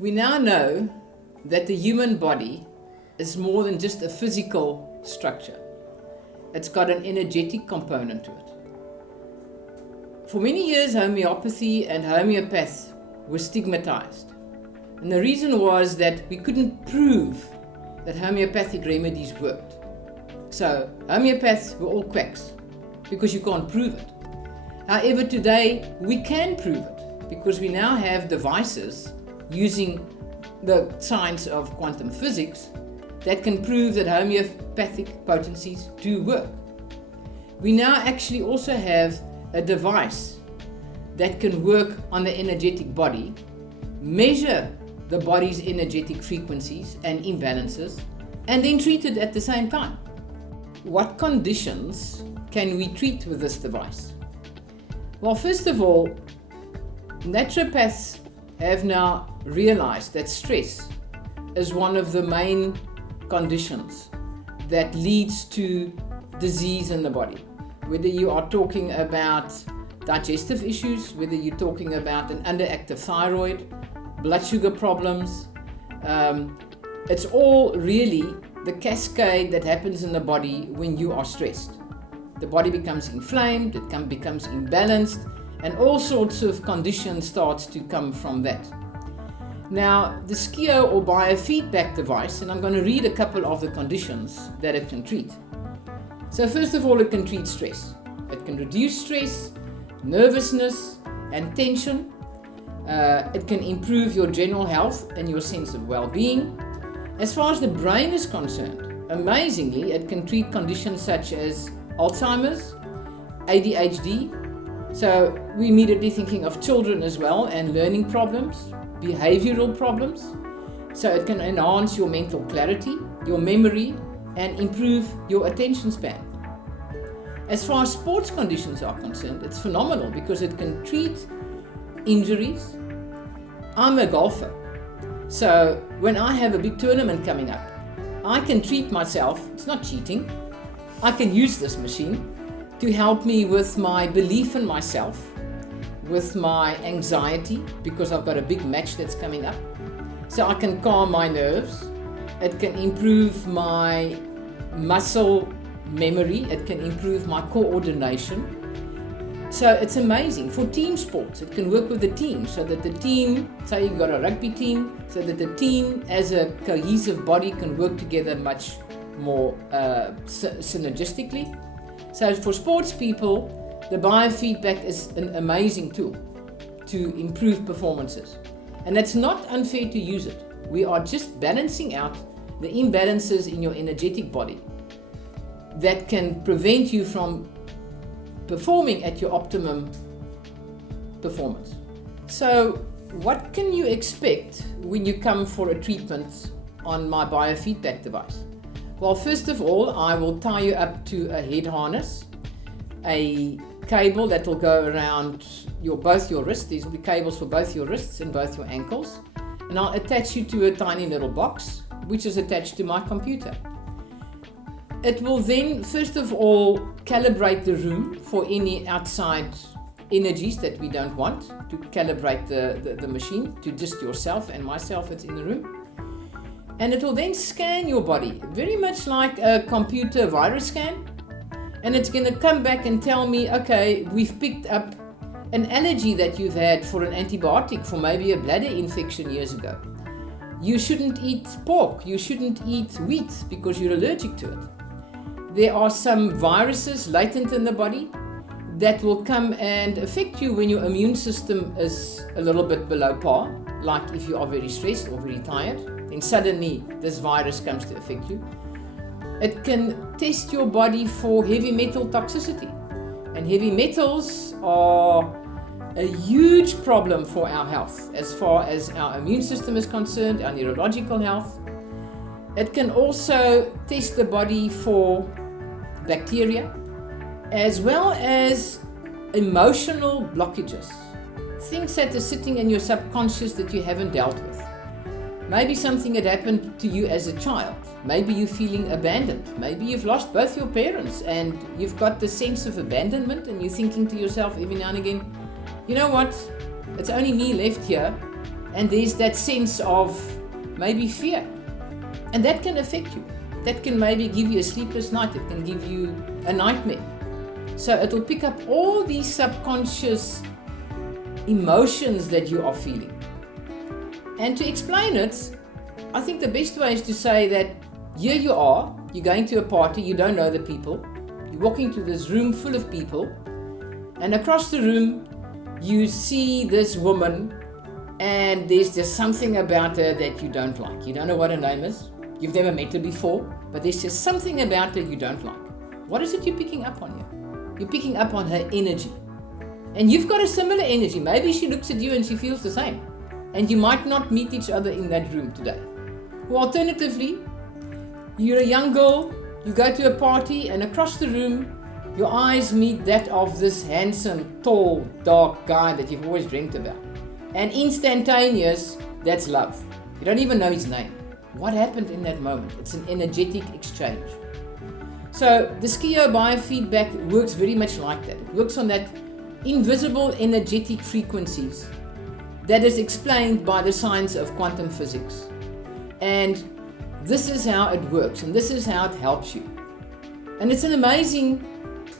We now know that the human body is more than just a physical structure. It's got an energetic component to it. For many years, homeopathy and homeopaths were stigmatized. And the reason was that we couldn't prove that homeopathic remedies worked. So homeopaths were all quacks because you can't prove it. However, today we can prove it because we now have devices using the science of quantum physics that can prove that homeopathic potencies do work. We now actually also have a device that can work on the energetic body, measure the body's energetic frequencies and imbalances, and then treat it at the same time. What conditions can we treat with this device? Well, first of all, naturopaths have now realized that stress is one of the main conditions that leads to disease in the body. Whether you are talking about digestive issues, whether you're talking about an underactive thyroid, blood sugar problems, it's all really the cascade that happens in the body when you are stressed. The body becomes inflamed, it becomes imbalanced, and all sorts of conditions start to come from that. Now, the Scio or Biofeedback device, and I'm going to read a couple of the conditions that it can treat. So first of all, it can treat stress. It can reduce stress, nervousness, and tension. It can improve your general health and your sense of well-being. As far as the brain is concerned, amazingly, it can treat conditions such as Alzheimer's, ADHD. So we're immediately thinking of children as well, and learning problems, behavioral problems. So it can enhance your mental clarity, your memory, and improve your attention span. As far as sports conditions are concerned, it's phenomenal because it can treat injuries. I'm a golfer, so when I have a big tournament coming up, I can treat myself. It's not cheating. I can use this machine to help me with my belief in myself, with my anxiety, because I've got a big match that's coming up. So I can calm my nerves. It can improve my muscle memory. It can improve my coordination. So it's amazing. For team sports, it can work with the team so that the team, say you've got a rugby team, so that the team as a cohesive body can work together much more synergistically. So for sports people, the biofeedback is an amazing tool to improve performances. And it's not unfair to use it. We are just balancing out the imbalances in your energetic body that can prevent you from performing at your optimum performance. So what can you expect when you come for a treatment on my biofeedback device? Well, first of all, I will tie you up to a head harness, a cable that will go around both your wrists. These will be cables for both your wrists and both your ankles. And I'll attach you to a tiny little box, which is attached to my computer. It will then, first of all, calibrate the room for any outside energies that we don't want, to calibrate the machine to just yourself and myself that's in the room. And it will then scan your body, very much like a computer virus scan. And it's going to come back and tell me, okay, we've picked up an allergy that you've had for an antibiotic for maybe a bladder infection years ago. You shouldn't eat pork, you shouldn't eat wheat because you're allergic to it. There are some viruses latent in the body that will come and affect you when your immune system is a little bit below par, like if you are very stressed or very tired, then suddenly this virus comes to affect you. It can test your body for heavy metal toxicity. And heavy metals are a huge problem for our health as far as our immune system is concerned, our neurological health. It can also test the body for bacteria as well as emotional blockages, things that are sitting in your subconscious that you haven't dealt with. Maybe something had happened to you as a child. Maybe you're feeling abandoned. Maybe you've lost both your parents and you've got the sense of abandonment, and you're thinking to yourself every now and again, you know what, it's only me left here and there's that sense of maybe fear, and that can affect you. That can maybe give you a sleepless night. It can give you a nightmare. So it will pick up all these subconscious emotions that you are feeling. And to explain it, I think the best way is to say that here you are, you're going to a party, you don't know the people, you walk into this room full of people, and across the room you see this woman, and there's just something about her that you don't like. You don't know what her name is, you've never met her before, but there's just something about her you don't like. What is it you're picking up on here? You're picking up on her energy. And you've got a similar energy. Maybe she looks at you and she feels the same. And you might not meet each other in that room today. Or alternatively, you're a young girl, you go to a party, and across the room, your eyes meet that of this handsome, tall, dark guy that you've always dreamt about. And instantaneous, that's love. You don't even know his name. What happened in that moment? It's an energetic exchange. So the Scio biofeedback works very much like that. It works on that invisible energetic frequencies that is explained by the science of quantum physics. And this is how it works, and this is how it helps you. And it's an amazing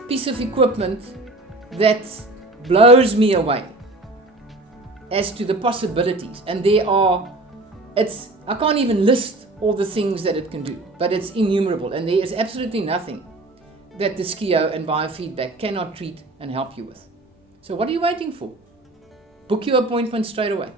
piece of equipment that blows me away as to the possibilities. And I can't even list all the things that it can do, but it's innumerable, and there is absolutely nothing that the Scio and biofeedback cannot treat and help you with. So what are you waiting for? Book your appointment straight away.